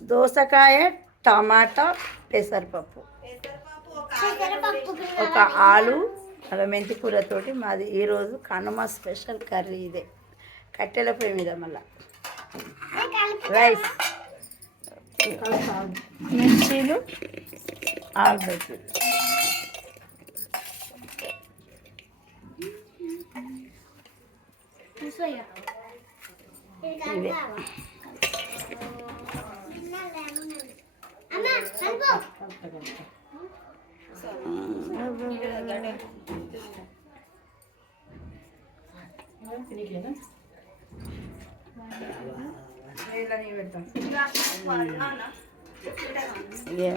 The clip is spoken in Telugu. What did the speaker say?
దోసకాయ, టమాటా, పెసరపప్పు, ఒక ఆలు, మెంతి కూరతోటి మాది ఈరోజు కనుమ స్పెషల్ కర్రీ ఇదే. కట్టెల పొయ్యి మీద మళ్ళా రైస్, మిర్చీలు, ఆలు బజ్జీలు. ఇవే